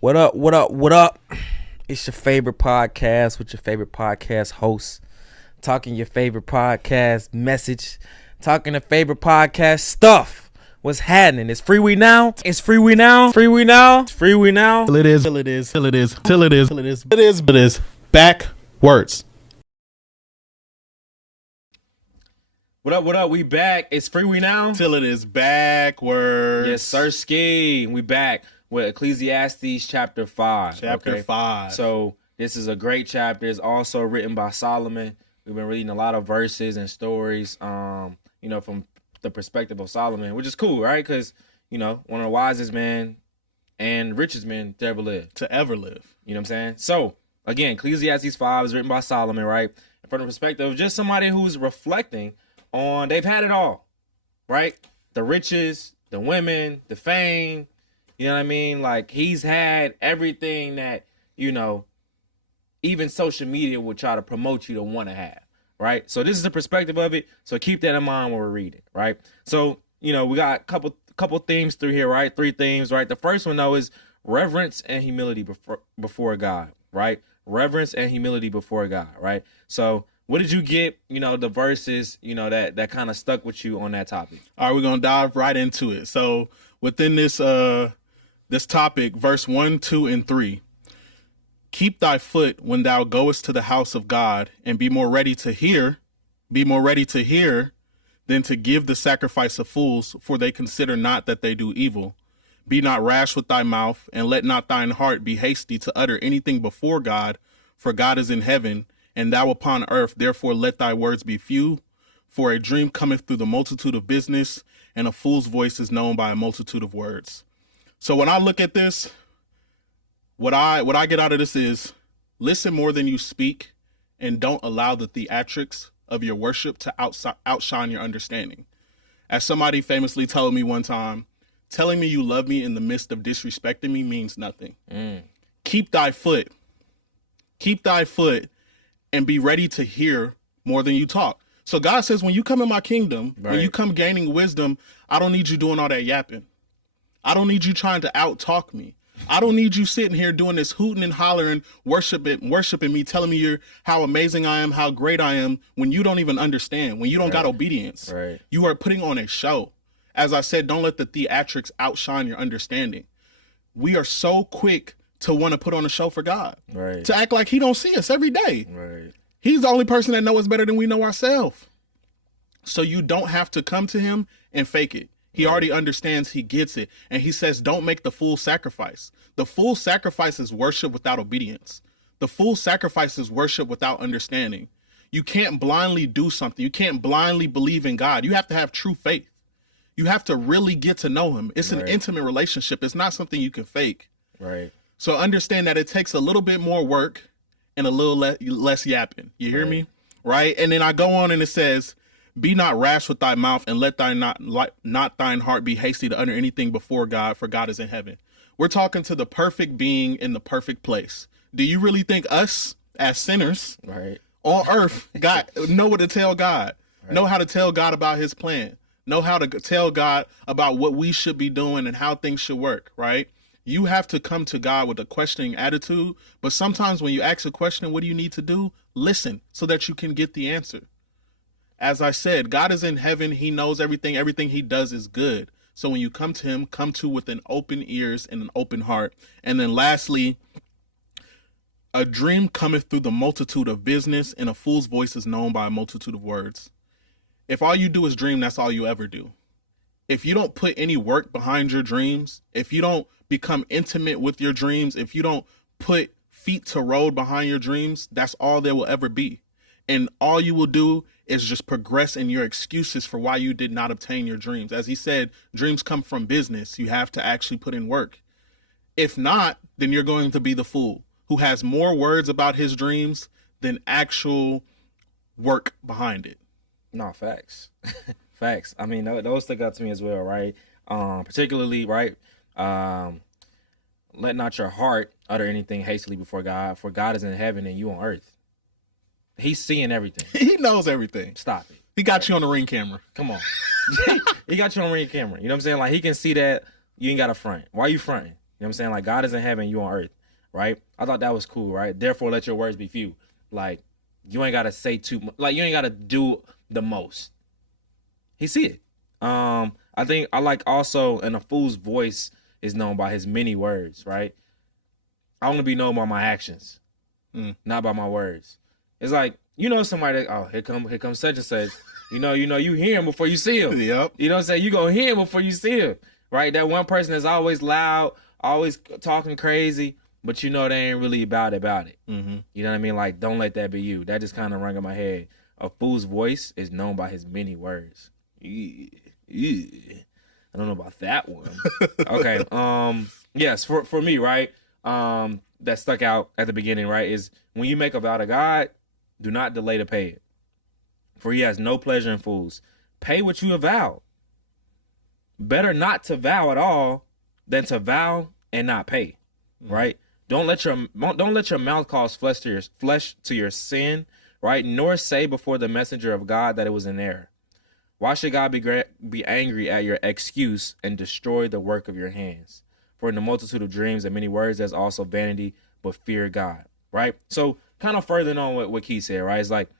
What up, what up, what up? It's your favorite podcast with your favorite podcast host. Talking your favorite podcast message. Talking the favorite podcast stuff. What's happening? It's Freewenow. It's Freewenow. Freewenow. It's Freewenow. Till it is. Till it is. Till it is. Till it is. Till it is. It is. It is. Backwards. What up, what up? We back. It's Freewenow. Till it is backwards. Yes, sir, ski. We back with Ecclesiastes chapter 5. Chapter 5. So this is a great chapter. It's also written by Solomon. We've been reading a lot of verses and stories, from the perspective of Solomon, which is cool, right? Because, one of the wisest men and richest men to ever live. To ever live. You know what I'm saying? So, again, Ecclesiastes 5 is written by Solomon, right? And from the perspective of just somebody who's reflecting on, they've had it all, right? The riches, the women, the fame, you know what I mean? Like, he's had everything that, even social media would try to promote you to want to have, right? So this is the perspective of it. So keep that in mind when we're reading, right? So, we got a couple themes through here, right? 3 themes, right? The first one, though, is reverence and humility before God, right? Reverence and humility before God, right? So what did you get, the verses, that kind of stuck with you on that topic? All right, we're going to dive right into it. So within this topic, verse 1, 2, and 3, keep thy foot when thou goest to the house of God, and be more ready to hear than to give the sacrifice of fools, for they consider not that they do evil. Be not rash with thy mouth, and let not thine heart be hasty to utter anything before God, for God is in heaven, and thou upon earth. Therefore let thy words be few, for a dream cometh through the multitude of business, and a fool's voice is known by a multitude of words. So when I look at this, what I get out of this is listen more than you speak, and don't allow the theatrics of your worship to outshine your understanding. As somebody famously told me one time, telling me you love me in the midst of disrespecting me means nothing. Keep thy foot, and be ready to hear more than you talk. So God says, when you come in my kingdom, right, when you come gaining wisdom, I don't need you doing all that yapping. I don't need you trying to out-talk me. I don't need you sitting here doing this hooting and hollering, worshiping me, telling me how amazing I am, how great I am, when you don't even understand, when you don't got obedience. Right. You are putting on a show. As I said, don't let the theatrics outshine your understanding. We are so quick to want to put on a show for God. Right. To act like he don't see us every day. Right. He's the only person that knows us better than we know ourselves. So you don't have to come to him and fake it. He already understands, he gets it. And he says, don't make the full sacrifice. The full sacrifice is worship without obedience. The full sacrifice is worship without understanding. You can't blindly do something. You can't blindly believe in God. You have to have true faith. You have to really get to know him. It's an intimate relationship. It's not something you can fake. Right. So understand that it takes a little bit more work and a little less yapping. You hear me? Right? And then I go on and it says, be not rash with thy mouth, and let not thine heart be hasty to utter anything before God, for God is in heaven. We're talking to the perfect being in the perfect place. Do you really think us as sinners on earth know what to tell God? Know how to tell God about his plan? Know how to tell God about what we should be doing and how things should work, right? You have to come to God with a questioning attitude. But sometimes when you ask a question, what do you need to do? Listen so that you can get the answer. As I said, God is in heaven. He knows everything. Everything he does is good. So when you come to him, come to with an open ears and an open heart. And then lastly, a dream cometh through the multitude of business, and a fool's voice is known by a multitude of words. If all you do is dream, that's all you ever do. If you don't put any work behind your dreams, if you don't become intimate with your dreams, if you don't put feet to road behind your dreams, that's all there will ever be. And all you will do is just progress in your excuses for why you did not obtain your dreams. As he said, dreams come from business. You have to actually put in work. If not, then you're going to be the fool who has more words about his dreams than actual work behind it. No, facts. Facts. I mean, those stick out to me as well, right? Particularly, right? Let not your heart utter anything hastily before God, for God is in heaven and you on earth. He's seeing everything. He knows everything. Stop it. He got you on the Ring camera. Come on. He got you on the Ring camera. You know what I'm saying? Like, he can see that you ain't got a front. Why are you fronting? what I'm saying? Like, God is in heaven, you on earth, right? I thought that was cool, right? Therefore, let your words be few. Like, you ain't got to say too much. Like, you ain't got to do the most. He see it. I think I like also, and a fool's voice is known by his many words, right? I want to be known by my actions, not by my words. It's like, somebody that, oh, here comes such and such. You hear him before you see him. Yep. You know what I'm saying? You gonna hear him before you see him, right? That one person that's always loud, always talking crazy, but they ain't really about it. Mm-hmm. You know what I mean? Like, don't let that be you. That just kind of rang in my head. A fool's voice is known by his many words. I don't know about that one. Okay. Yes, for me, right? That stuck out at the beginning, right? Is when you make a vow to God, do not delay to pay it. For he has no pleasure in fools. Pay what you have vowed. Better not to vow at all than to vow and not pay. Right? Don't let your mouth cause flesh to your sin, right? Nor say before the messenger of God that it was in error. Why should God be angry at your excuse and destroy the work of your hands? For in the multitude of dreams and many words, there's also vanity, but fear God, right? So kind of further on what Keith said, right? It's like,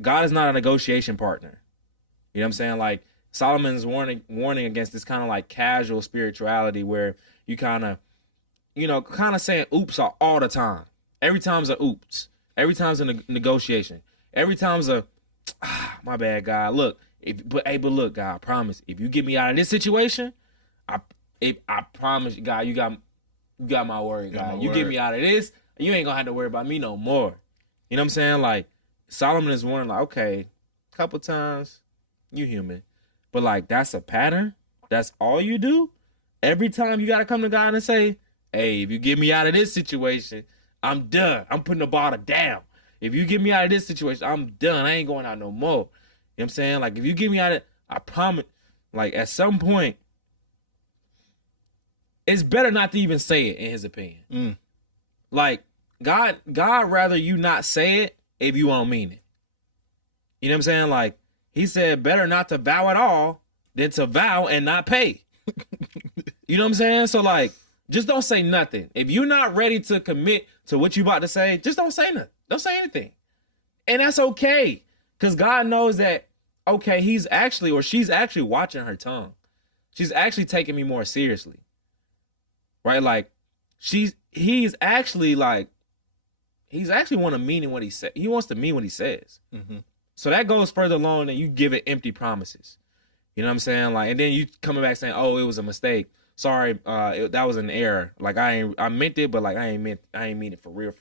God is not a negotiation partner. You know what I'm saying? Like, Solomon's warning against this kind of like casual spirituality where you kind of saying oops all the time. Every time's a oops. Every time's a negotiation. Every time's a, my bad, God. Look, but look, God, I promise. If you get me out of this situation, I promise you, God, you got my word, God. You get me out of this, you ain't gonna have to worry about me no more. You know what I'm saying? Like, Solomon is warning, like, okay, a couple times, you human. But like, that's a pattern? That's all you do? Every time you gotta come to God and say, hey, if you get me out of this situation, I'm done. I'm putting the bottle down. If you get me out of this situation, I'm done. I ain't going out no more. You know what I'm saying? Like, if you get me out of it, I promise, like, at some point, it's better not to even say it, in his opinion. Like, God rather you not say it if you won't mean it. You know what I'm saying? Like, he said, better not to vow at all than to vow and not pay. You know what I'm saying? So, like, just don't say nothing. If you're not ready to commit to what you about to say, just don't say nothing. Don't say anything. And that's okay. Because God knows that, okay, he's actually, or she's actually watching her tongue. She's actually taking me more seriously. Right? Like, he's actually want to mean what he said. He wants to mean what he says. Mm-hmm. So that goes further along than you giving empty promises. You know what I'm saying? Like, and then you coming back saying, oh, it was a mistake. Sorry, that was an error. Like, I meant it, but like I ain't mean it for real.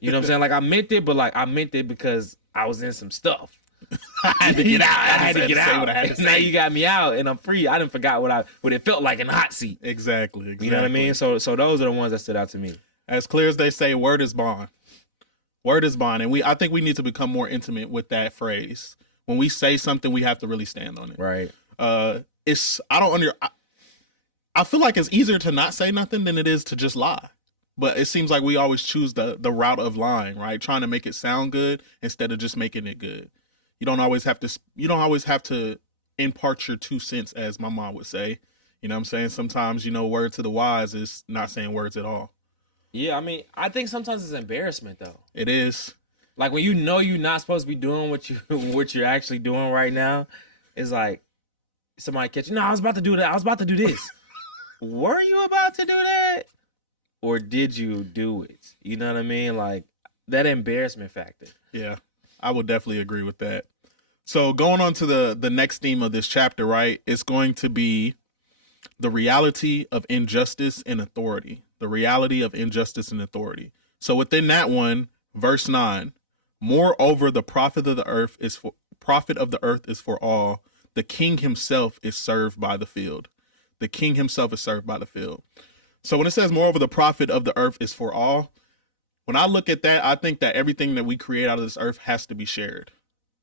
You know what I'm saying? Like, I meant it, but like I meant it because I was in some stuff. I had to get out. I had to get out. Now you got me out, and I'm free. I didn't forgot what it felt like in the hot seat. Exactly. You know what I mean? So those are the ones that stood out to me. As clear as they say, word is bond. Word is bond, and I think we need to become more intimate with that phrase. When we say something, we have to really stand on it. Right. I feel like it's easier to not say nothing than it is to just lie. But it seems like we always choose the route of lying, right? Trying to make it sound good instead of just making it good. You don't always have to impart your 2 cents, as my mom would say. You know what I'm saying? Sometimes, word to the wise is not saying words at all. Yeah, I mean, I think sometimes it's embarrassment though. It is. Like, when you're not supposed to be doing what you're actually doing right now, it's like somebody catch you. No, I was about to do that. I was about to do this. Were you about to do that? Or did you do it? You know what I mean? Like, that embarrassment factor. Yeah, I would definitely agree with that. So going on to the next theme of this chapter, right? It's going to be the reality of injustice and authority. The reality of injustice and authority. So within that one, verse 9, moreover, the profit of the earth is for all. The king himself is served by the field. The king himself is served by the field. So when it says moreover, the profit of the earth is for all, when I look at that, I think that everything that we create out of this earth has to be shared.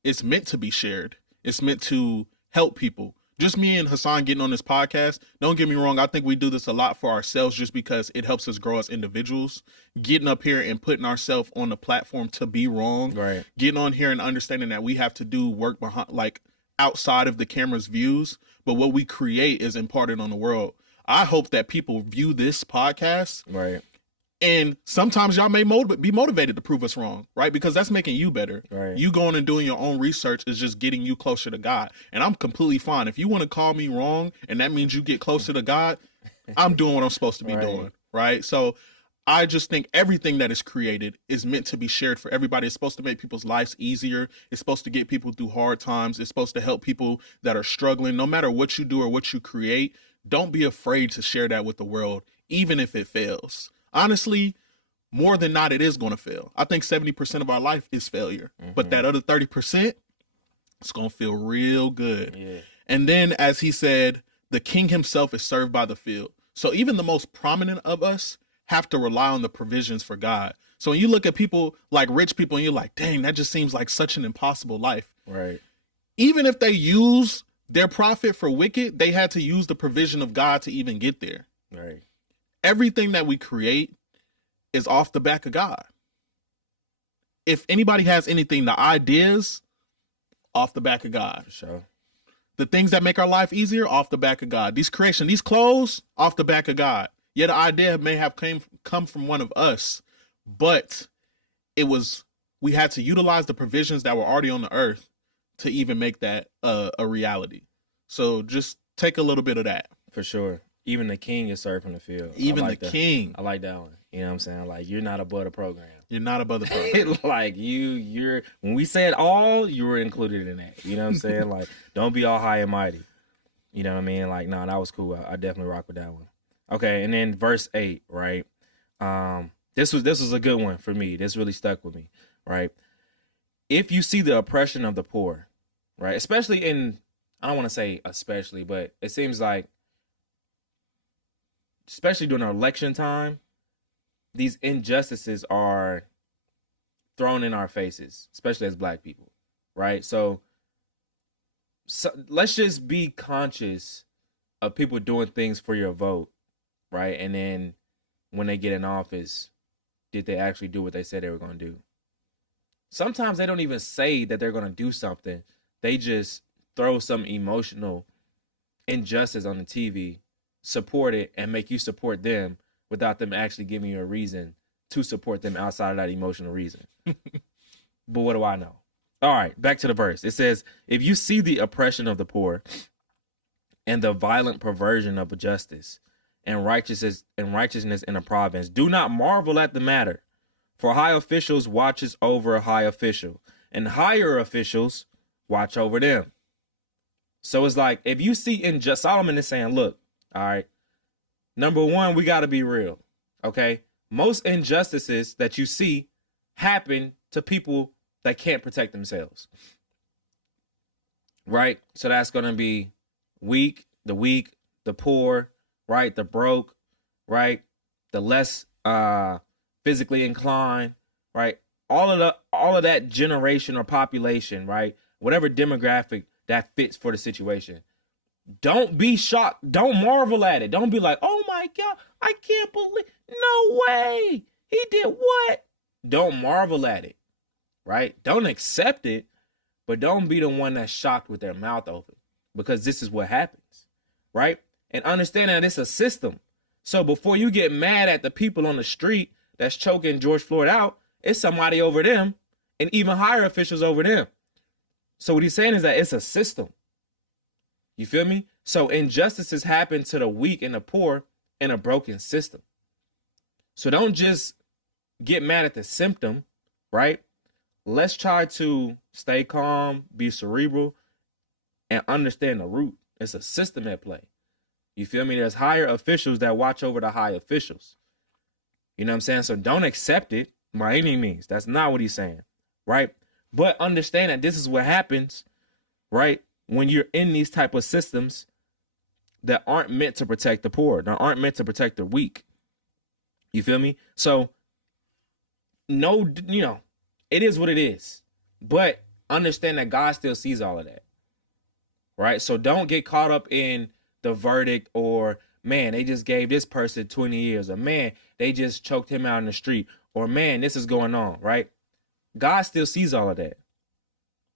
It's meant to be shared. It's meant to help people. Just me and Hassan getting on this podcast, don't get me wrong, I think we do this a lot for ourselves just because it helps us grow as individuals. Getting up here and putting ourselves on the platform to be wrong. Right. Getting on here and understanding that we have to do work behind, like, outside of the camera's views, but what we create is imparted on the world. I hope that people view this podcast, Right. and sometimes y'all may be motivated to prove us wrong, right? Because that's making you better. Right. You going and doing your own research is just getting you closer to God. And I'm completely fine. If you want to call me wrong and that means you get closer to God, I'm doing what I'm supposed to be doing, right? So I just think everything that is created is meant to be shared for everybody. It's supposed to make people's lives easier. It's supposed to get people through hard times. It's supposed to help people that are struggling. No matter what you do or what you create, don't be afraid to share that with the world, even if it fails. Honestly, more than not, it is going to fail. I think 70% of our life is failure, but that other 30%, it's going to feel real good. Yeah. And then, as he said, the king himself is served by the field. So even the most prominent of us have to rely on the provisions for God. So when you look at people like rich people and you're like, dang, that just seems like such an impossible life. Right. Even if they use their profit for wicked, they had to use the provision of God to even get there. Right. Everything that we create is off the back of God. If anybody has anything, the ideas, off the back of God. For sure. The things that make our life easier, off the back of God. These creation, these clothes, off the back of God. Yeah, the idea may have come from one of us, but we had to utilize the provisions that were already on the earth to even make that a reality. So just take a little bit of that. For sure. Even the king is served from the field. Even the king. I like that one. You know what I'm saying? Like, you're not above the program. You're not above the program. Like, you're when we said all, you were included in that. You know what I'm saying? Like, don't be all high and mighty. You know what I mean? Like, no, that was cool. I definitely rock with that one. Okay, and then verse 8, right? This was a good one for me. This really stuck with me, right? If you see the oppression of the poor, right? Especially I don't want to say especially, but it seems like, especially during election time, these injustices are thrown in our faces, especially as Black people, right? So let's just be conscious of people doing things for your vote, right? And then when they get in office, did they actually do what they said they were going to do? Sometimes they don't even say that they're going to do something. They just throw some emotional injustice on the TV, support it, and make you support them without them actually giving you a reason to support them outside of that emotional reason. But what do I know? All right, back to the verse. It says, if you see the oppression of the poor and the violent perversion of justice and righteousness in a province, do not marvel at the matter, for high officials watches over a high official, and higher officials watch over them. So it's like, if you see injustice, Solomon is saying, look, all right, number one, we got to be real, okay? Most injustices that you see happen to people that can't protect themselves, right? So that's going to be the weak, the poor, right? The broke, right? The less physically inclined, right? All of that generation or population, right? Whatever demographic that fits for the situation. Don't be shocked. Don't marvel at it. Don't be like, oh my God, I can't believe, no way. He did what? Don't marvel at it, right? Don't accept it, but don't be the one that's shocked with their mouth open, because this is what happens, right? And understand that it's a system. So before you get mad at the people on the street that's choking George Floyd out, it's somebody over them and even higher officials over them. So what he's saying is that it's a system. You feel me? So injustices happen to the weak and the poor in a broken system. So don't just get mad at the symptom, right? Let's try to stay calm, be cerebral, and understand the root. It's a system at play. You feel me? There's higher officials that watch over the high officials. You know what I'm saying? So don't accept it by any means. That's not what he's saying, right? But understand that this is what happens, right? When you're in these type of systems that aren't meant to protect the poor, that aren't meant to protect the weak. You feel me? So, no, it is what it is. But understand that God still sees all of that, right? So don't get caught up in the verdict, or, man, they just gave this person 20 years, or, man, they just choked him out in the street, or, man, this is going on, right? God still sees all of that.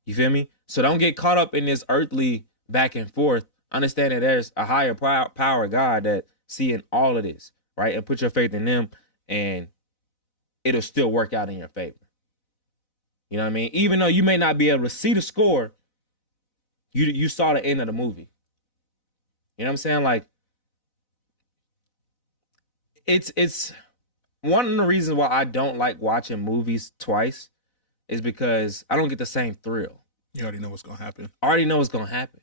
You feel me? So don't get caught up in this earthly back and forth. Understand that there's a higher power God that seeing all of this, right? And put your faith in them, and it'll still work out in your favor. You know what I mean? Even though you may not be able to see the score, you saw the end of the movie. You know what I'm saying? Like, it's one of the reasons why I don't like watching movies twice is because I don't get the same thrill. You already know what's gonna happen. I already know what's gonna happen.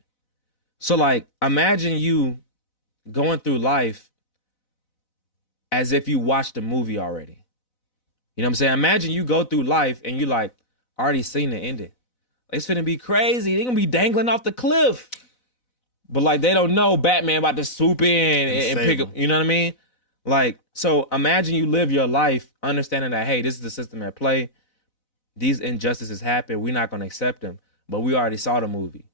So, like, imagine you going through life as if you watched the movie already. You know what I'm saying? Imagine you go through life and you like already seen the ending. It's finna be crazy. They're gonna be dangling off the cliff. But like they don't know Batman about to swoop in and pick up, you know what I mean? Like, so imagine you live your life understanding that, hey, this is the system at play. These injustices happen. We're not gonna accept them. But we already saw the movie.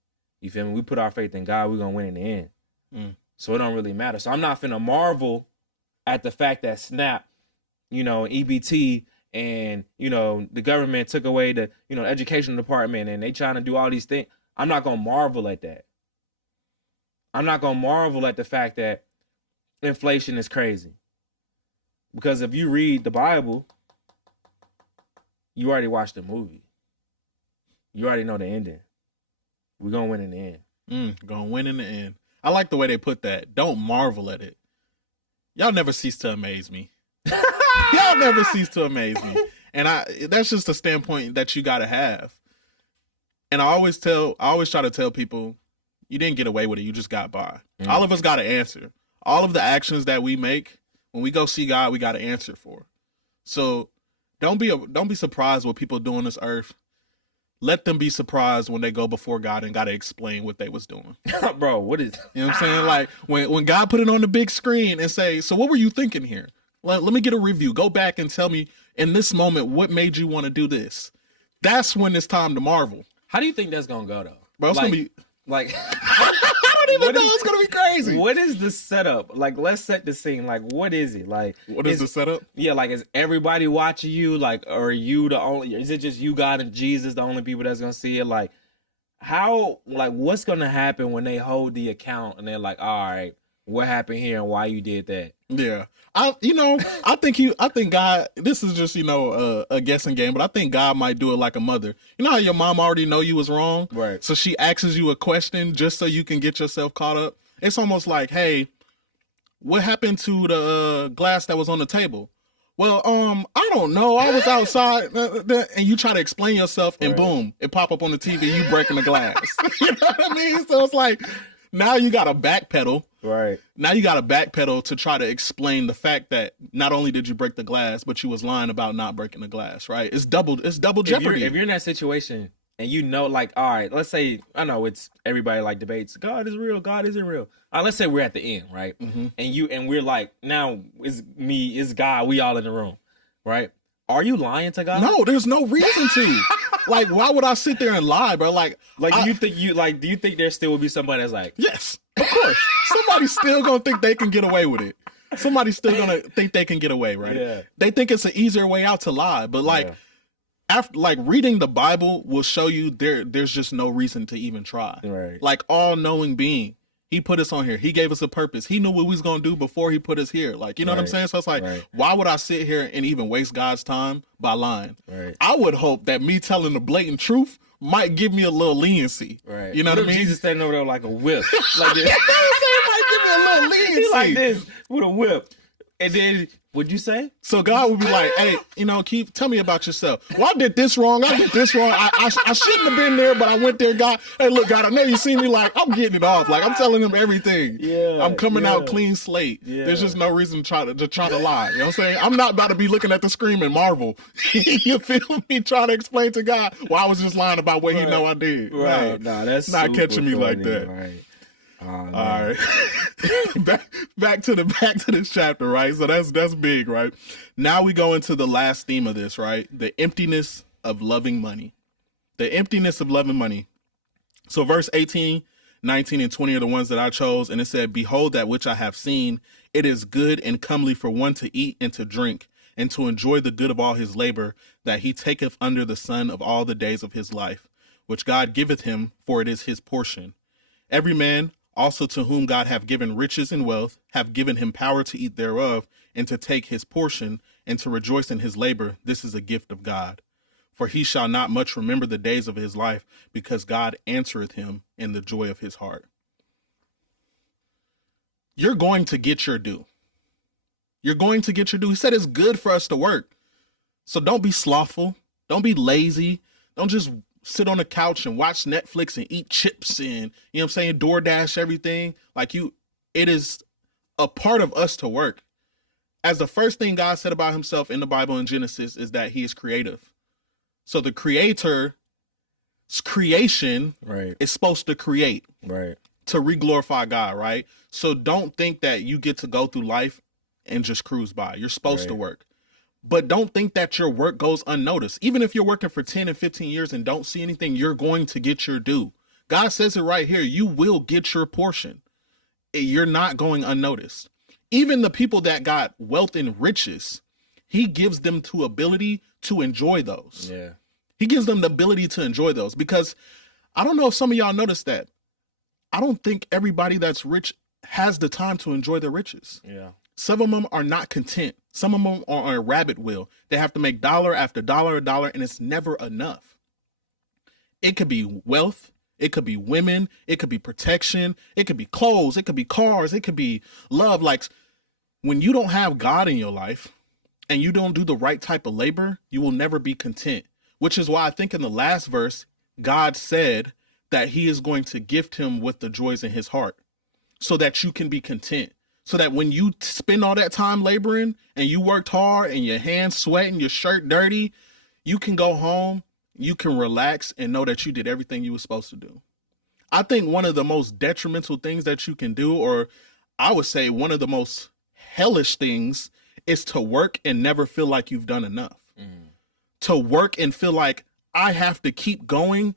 You feel me? We put our faith in God, we're gonna win in the end. So it don't really matter. So I'm not finna marvel at the fact that Snap, you know, EBT and, you know, the government took away the, you know, education department and they trying to do all these things. I'm not gonna marvel at that. I'm not gonna marvel at the fact that inflation is crazy. Because if you read the Bible, you already watched the movie. You already know the ending. We're gonna win in the end. Gonna win in the end. I like the way they put that. Don't marvel at it. Y'all never cease to amaze me. Y'all never cease to amaze me. And that's just a standpoint that you gotta have. And I always try to tell people, you didn't get away with it, you just got by. All of us got to answer. All of the actions that we make, when we go see God, we got to answer for. So don't be surprised what people do on this earth. Let them be surprised when they go before God and got to explain what they was doing. Bro, what is... You know what I'm saying? Like, when God put it on the big screen and say, so what were you thinking here? Let me get a review. Go back and tell me in this moment what made you want to do this. That's when it's time to marvel. How do you think that's going to go, though? Bro, it's like, going to be... Like... I don't even know. It's going to be crazy. What is the setup? Like, let's set the scene. Like, what is it? Like, what is the setup? Yeah, like, is everybody watching you? Like, or are you the only... Is it just you, God, and Jesus, the only people that's going to see it? Like, how... Like, what's going to happen when they hold the account and they're like, all right, what happened here and why you did that? Yeah. I think God, this is just, a guessing game, but I think God might do it like a mother. You know how your mom already know you was wrong? Right. So she asks you a question just so you can get yourself caught up. It's almost like, hey, what happened to the glass that was on the table? Well, I don't know. I was outside and you try to explain yourself and boom, it pop up on the TV, you breaking the glass. You know what I mean? So it's like, now you got to backpedal. Right. Now you got to backpedal to try to explain the fact that not only did you break the glass, but you was lying about not breaking the glass, right? It's double jeopardy. If you're in that situation and you know, like, all right, let's say, I know it's everybody like debates, God is real, God isn't real. Let's say we're at the end, right? Mm-hmm. And we're like, now it's God, we all in the room, right? Are you lying to God? No, there's no reason to. Like, why would I sit there and lie, bro? Do you think there still would be somebody that's like, yes, of course. Somebody's still gonna think they can get away with it. Somebody's still gonna think they can get away, right? Yeah. They think it's an easier way out to lie, but after reading the Bible will show you there's just no reason to even try. Right. Like, all-knowing being. He put us on here. He gave us a purpose. He knew what we was going to do before he put us here. Like, you know what I'm saying? So it's like, why would I sit here and even waste God's time by lying? Right. I would hope that me telling the blatant truth might give me a little leniency. Right. You know what I mean? Jesus standing over there like a whip. Like this. Might give me a little leniency. He's like this with a whip. And then, what'd you say? So God would be like, hey, Keith, tell me about yourself. Well, I did this wrong. I shouldn't have been there, but I went there, God. Hey, look, God, I know you see me, like, I'm getting it off. Like, I'm telling him everything. Yeah. I'm coming out clean slate. Yeah. There's just no reason to try to lie. You know what I'm saying? I'm not about to be looking at the screen and marvel. You feel me? Trying to explain to God, well, I was just lying about what he know I did. Right. Nah, that's not catching me funny. like that. Right. All right. back to this chapter, right? So that's big, right? Now we go into the last theme of this, right? The emptiness of loving money. The emptiness of loving money. So verse 18, 19, and 20 are the ones that I chose. And it said, behold, that which I have seen, it is good and comely for one to eat and to drink, and to enjoy the good of all his labor, that he taketh under the sun of all the days of his life, which God giveth him, for it is his portion. Every man Also to whom God have given riches and wealth, have given him power to eat thereof, and to take his portion, and to rejoice in his labor. This is a gift of God. For he shall not much remember the days of his life, because God answereth him in the joy of his heart. You're going to get your due. You're going to get your due. He said it's good for us to work. So don't be slothful. Don't be lazy. Don't just sit on the couch and watch Netflix and eat chips and, you know what I'm saying, DoorDash everything. It is a part of us to work. As the first thing God said about himself in the Bible in Genesis is that he is creative. So the creator's creation is supposed to create. Right. To re-glorify God, right? So don't think that you get to go through life and just cruise by. You're supposed to work. But don't think that your work goes unnoticed. Even if you're working for 10 and 15 years and don't see anything, you're going to get your due. God says it right here. You will get your portion. You're not going unnoticed. Even the people that got wealth and riches, he gives them the ability to enjoy those. Yeah. He gives them the ability to enjoy those, because I don't know if some of y'all noticed that. I don't think everybody that's rich has the time to enjoy their riches. Yeah. Some of them are not content. Some of them are on a rabbit wheel. They have to make dollar after dollar, and it's never enough. It could be wealth. It could be women. It could be protection. It could be clothes. It could be cars. It could be love. Like, when you don't have God in your life and you don't do the right type of labor, you will never be content. Which is why I think in the last verse, God said that he is going to gift him with the joys in his heart so that you can be content. So that when you spend all that time laboring and you worked hard and your hands sweating, your shirt dirty, you can go home, you can relax and know that you did everything you were supposed to do. I think one of the most detrimental things that you can do, or I would say one of the most hellish things, is to work and never feel like you've done enough. To work and feel like I have to keep going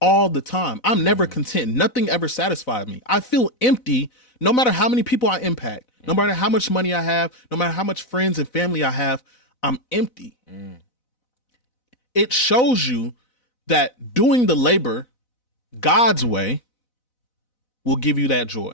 all the time. I'm never content. Nothing ever satisfied me. I feel empty no matter how many people I impact, no matter how much money I have, no matter how much friends and family I have, I'm empty. It shows you that doing the labor God's way will give you that joy.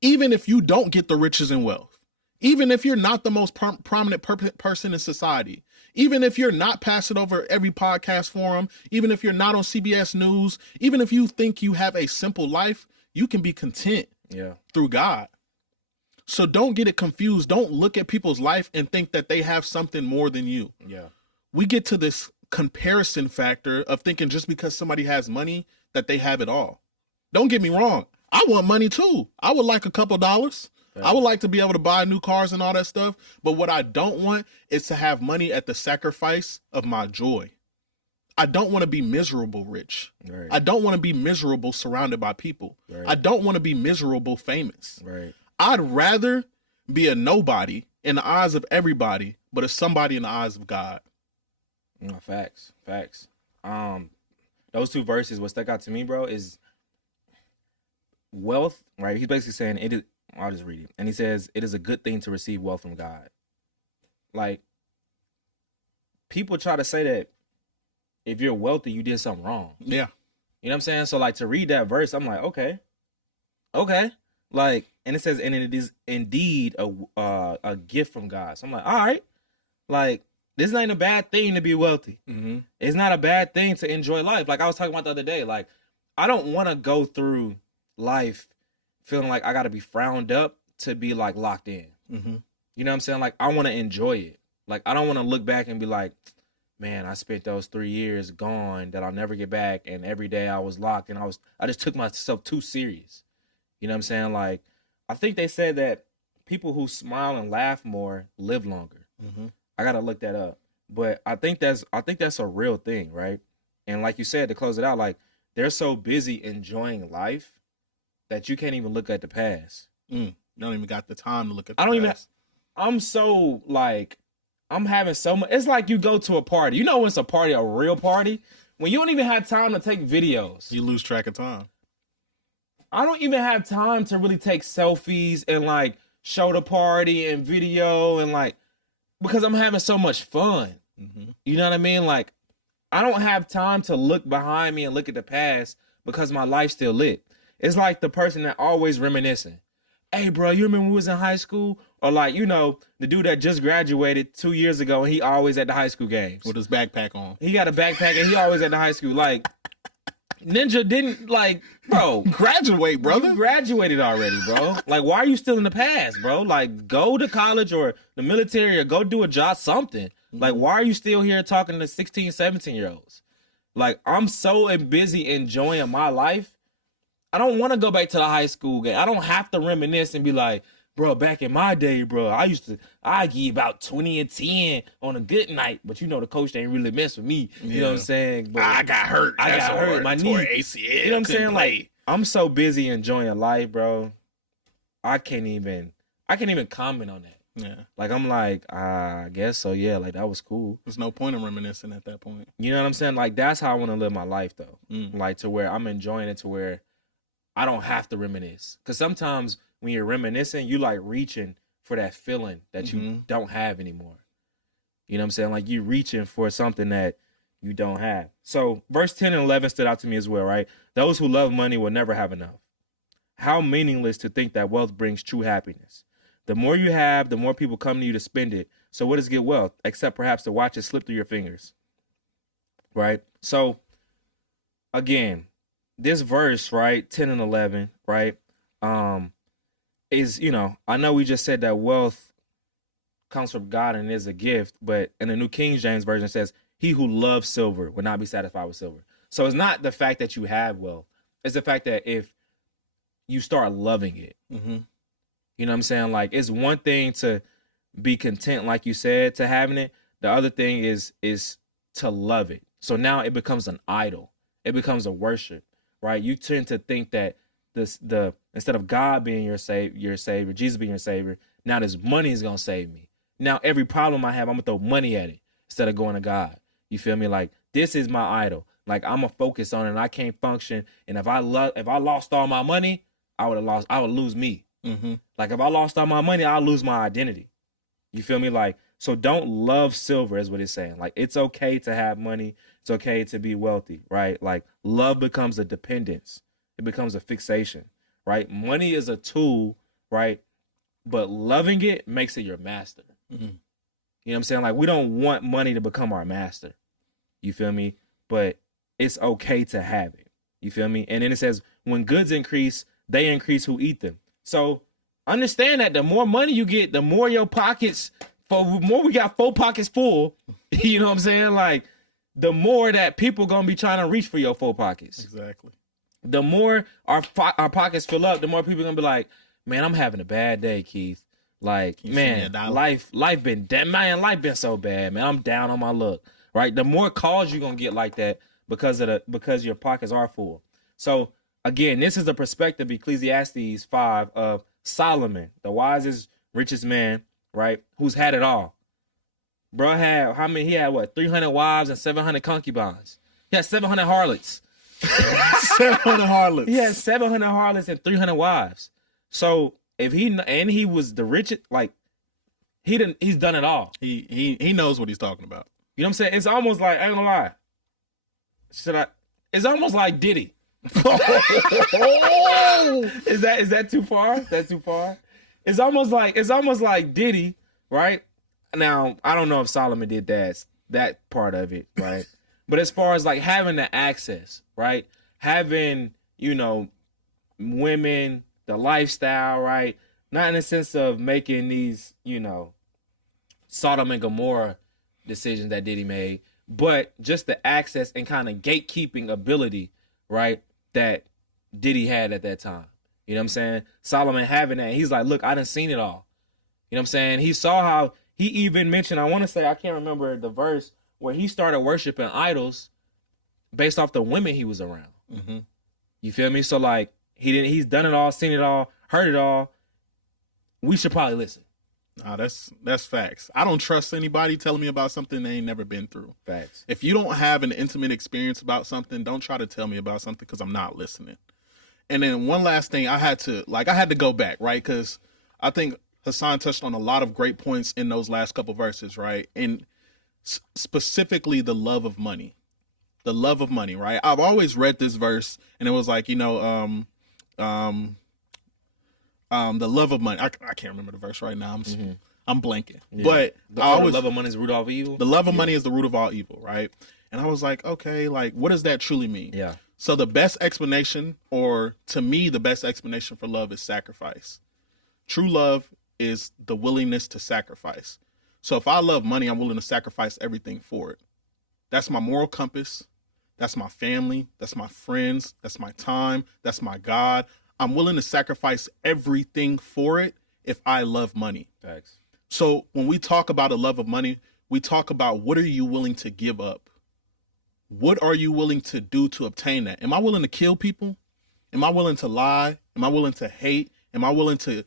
Even if you don't get the riches and wealth, even if you're not the most prominent person in society, even if you're not passing over every podcast forum, even if you're not on CBS News, even if you think you have a simple life, you can be content through God. So don't get it confused. Don't look at people's life and think that they have something more than you. Yeah. We get to this comparison factor of thinking just because somebody has money that they have it all. Don't get me wrong. I want money too. I would like a couple dollars. I would like to be able to buy new cars and all that stuff. But what I don't want is to have money at the sacrifice of my joy. I don't want to be miserable rich. Right. I don't want to be miserable surrounded by people. Right. I don't want to be miserable famous. Right. I'd rather be a nobody in the eyes of everybody, but a somebody in the eyes of God. No, facts. Those two verses, what stuck out to me, bro, is wealth, right? He's basically saying it is. I'll just read it. And he says, it is a good thing to receive wealth from God. Like, people try to say that if you're wealthy, you did something wrong. Yeah. You know what I'm saying? So, like, to read that verse, I'm like, okay. Like, and it says, and it is indeed a gift from God. So I'm like, all right. Like, this ain't a bad thing to be wealthy. Mm-hmm. It's not a bad thing to enjoy life. Like I was talking about the other day, like, I don't want to go through life feeling like I got to be frowned up to be like locked in. Mm-hmm. You know what I'm saying? Like, I want to enjoy it. Like, I don't want to look back and be like, man, I spent those 3 years gone that I'll never get back. And every day I was locked and I just took myself too serious. You know what I'm saying? Like, I think they said that people who smile and laugh more live longer. Mm-hmm. I got to look that up. But I think that's a real thing, right? And like you said, to close it out, like, they're so busy enjoying life that you can't even look at the past. You don't even got the time to look at the past. I'm so, like, I'm having so much. It's like you go to a party. You know when it's a party, a real party? When you don't even have time to take videos. You lose track of time. I don't even have time to really take selfies and, like, show the party and video and, like, because I'm having so much fun. Mm-hmm. You know what I mean? Like, I don't have time to look behind me and look at the past because my life's still lit. It's like the person that always reminiscing. Hey, bro, you remember when we was in high school? Or like, you know, the dude that just graduated 2 years ago and he always at the high school games. With his backpack on. He got a backpack and he always at the high school. Like, Ninja didn't, like, bro. Graduate, brother. You graduated already, bro. Like, why are you still in the past, bro? Like, go to college or the military or go do a job, something. Like, why are you still here talking to 16, 17-year-olds? Like, I'm so busy enjoying my life. I don't want to go back to the high school game. I don't have to reminisce and be like, bro, back in my day, bro, I give about 20 and 10 on a good night, but you know the coach ain't really mess with me. You know what I'm saying? But I got hurt. I got hurt. My knee. ACL. You know what I'm saying? Like, I'm so busy enjoying life, bro. I can't even comment on that. Yeah. Like, I'm like, I guess so, yeah, like, that was cool. There's no point in reminiscing at that point. You know what I'm saying? Like, that's how I want to live my life, though. Like, to where I'm enjoying it to where I don't have to reminisce. Because sometimes when you're reminiscing, you like reaching for that feeling that you don't have anymore. You know what I'm saying? Like, you're reaching for something that you don't have. So verse 10 and 11 stood out to me as well, right? Those who love money will never have enough. How meaningless to think that wealth brings true happiness. The more you have, the more people come to you to spend it. So what is get wealth? Except perhaps to watch it slip through your fingers. Right? So, again, this verse, right, 10 and 11, right, is, you know, I know we just said that wealth comes from God and is a gift, but in the New King James Version it says, he who loves silver will not be satisfied with silver. So it's not the fact that you have wealth. It's the fact that if you start loving it, you know what I'm saying? Like, it's one thing to be content, like you said, to having it. The other thing is to love it. So now it becomes an idol. It becomes a worship, right? You tend to think that instead of God being your savior, Jesus being your savior, now this money is gonna save me. Now every problem I have, I'm gonna throw money at it instead of going to God. You feel me? Like, this is my idol. Like, I'm gonna focus on it and I can't function. And if I lost all my money, I would lose me. Like, if I lost all my money, I'll lose my identity. You feel me? Like, so don't love silver is what it's saying. Like, it's okay to have money. It's okay to be wealthy, right? Like, love becomes a dependence. It becomes a fixation, right? Money is a tool, right? But loving it makes it your master. You know what I'm saying? Like, we don't want money to become our master. You feel me? But it's okay to have it. You feel me? And then it says, when goods increase, they increase who eat them. So understand that the more money you get, the more your pockets, more we got 4 pockets full. You know what I'm saying? Like, the more that people gonna be trying to reach for your 4 pockets. Exactly. The more our pockets fill up, the more people gonna be like, man, I'm having a bad day, Keith. Like, man, life been so bad, man. I'm down on my luck. Right? The more calls you're gonna get like that because your pockets are full. So again, this is the perspective of Ecclesiastes 5 of Solomon, the wisest, richest man, right? Who's had it all. Bro had how many? He had what? 300 wives and 700 concubines. He had 700 harlots. 700 harlots. He had 700 harlots and 300 wives. So if he was the richest, like, he's done it all. He knows what he's talking about. You know what I'm saying? It's almost like, I ain't gonna lie. It's almost like Diddy. Is that too far? That's too far. It's almost like Diddy, right? Now, I don't know if Solomon did that part of it, right? But as far as like having the access, right? Having, you know, women, the lifestyle, right? Not in the sense of making these, you know, Sodom and Gomorrah decisions that Diddy made, but just the access and kind of gatekeeping ability, right? That Diddy had at that time. You know what I'm saying? Solomon having that. He's like, look, I done seen it all. You know what I'm saying? He saw how he even mentioned, I want to say, I can't remember the verse, where he started worshiping idols based off the women he was around. You feel me? So like, he's done it all, seen it all, heard it all. We should probably listen. That's facts. I don't trust anybody telling me about something they ain't never been through. Facts. If you don't have an intimate experience about something, don't try to tell me about something because I'm not listening. And then one last thing, I had to go back, right? Because I think Hassan touched on a lot of great points in those last couple verses, right? And specifically the love of money. The love of money, right? I've always read this verse and it was like, you know, the love of money. I can't remember the verse right now. I'm blanking. Yeah. But The love of money is the root of all evil. The love of money is the root of all evil, right? And I was like, okay, like what does that truly mean? Yeah. So the best explanation, or to me, the best explanation for love is sacrifice. True love is the willingness to sacrifice. So if I love money, I'm willing to sacrifice everything for it. That's my moral compass. That's my family. That's my friends. That's my time. That's my God. I'm willing to sacrifice everything for it if I love money. Thanks. So when we talk about a love of money, we talk about what are you willing to give up? What are you willing to do to obtain that? Am I willing to kill people? Am I willing to lie? Am I willing to hate? Am I willing to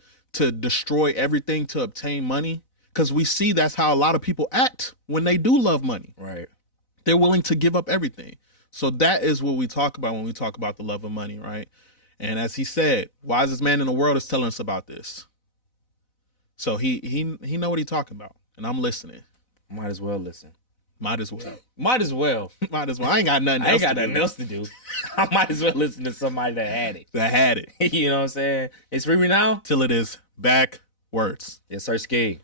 destroy everything to obtain money? Because we see that's how a lot of people act when they do love money. Right. They're willing to give up everything. So that is what we talk about when we talk about the love of money, right? And as he said, wisest man in the world is telling us about this. So he know what he's talking about, and I'm listening. Might as well listen. Might as well. Might as well. Might as well. I ain't got nothing else to do. I might as well listen to somebody that had it. That had it. You know what I'm saying? It's Freewenow till it is backwards. Yes, sir, Ski.